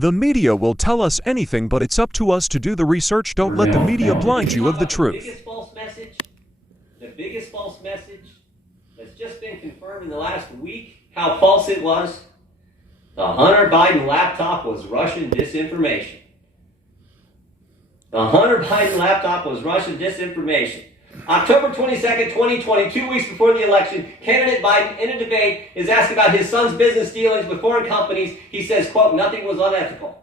The media will tell us anything, but it's up to us to do the research. Don't let the media blind you of the truth. The biggest false message that's just been confirmed in the last week, how false it was. The Hunter Biden laptop was Russian disinformation. The Hunter Biden laptop was Russian disinformation. October 22nd, 2020, 2 weeks before the election, candidate Biden, in a debate, is asked about his son's business dealings with foreign companies. He says, quote, nothing was unethical.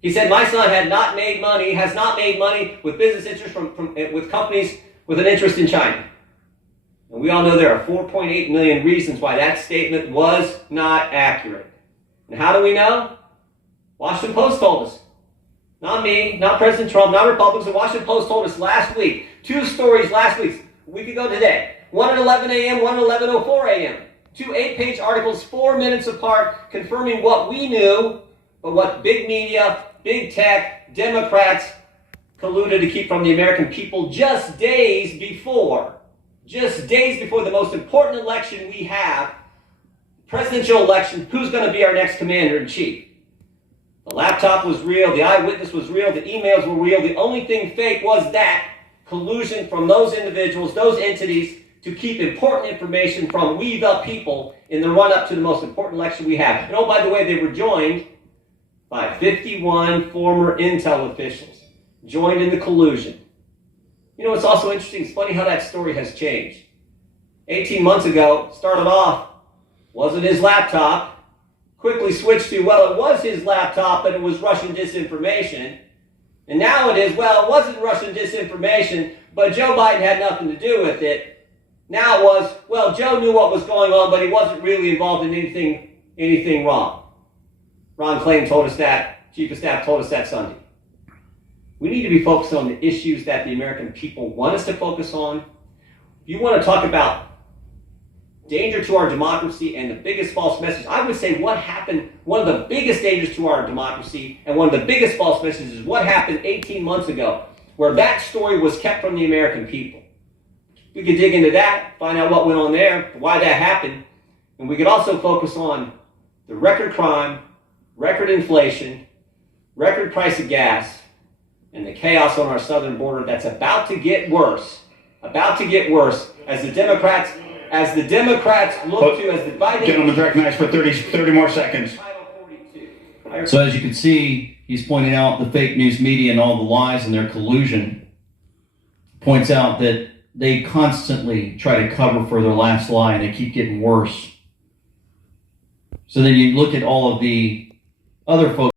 He said, my son has not made money with business interests with companies with an interest in China. And we all know there are 4.8 million reasons why that statement was not accurate. And how do we know? Washington Post told us. Not me, not President Trump, not Republicans. The Washington Post told us last week. 2 stories last week, a week ago today. One at 11 a.m., one at 11:04 a.m. 2 8-page articles, 4 minutes apart, confirming what we knew, but what big media, big tech, Democrats colluded to keep from the American people just days before the most important election we have, presidential election. Who's going to be our next commander-in-chief? The laptop was real. The eyewitness was real. The emails were real. The only thing fake was that collusion from those individuals, those entities, to keep important information from we the people in the run-up to the most important election we have. And oh, by the way, they were joined by 51 former intel officials, joined in the collusion. You know, it's also interesting. It's funny how that story has changed. 18 months ago, started off, wasn't his laptop. Quickly switched to, well, it was his laptop, but it was Russian disinformation. And now it is, well, it wasn't Russian disinformation, but Joe Biden had nothing to do with it. Now it was, well, Joe knew what was going on, but he wasn't really involved in anything wrong. Ron Klain told us that. Chief of Staff told us that Sunday. We need to be focused on the issues that the American people want us to focus on. If you want to talk about danger to our democracy and the biggest false message, I would say what happened, one of the biggest dangers to our democracy and one of the biggest false messages is what happened 18 months ago, where that story was kept from the American people. We could dig into that, find out what went on there, why that happened, and we could also focus on the record crime, record inflation, record price of gas, and the chaos on our southern border that's about to get worse as the Democrats look to, as the Biden... Gentleman's recognized for 30 more seconds. So as you can see, he's pointing out the fake news media and all the lies and their collusion. Points out that they constantly try to cover for their last lie and they keep getting worse. So then you look at all of the other folks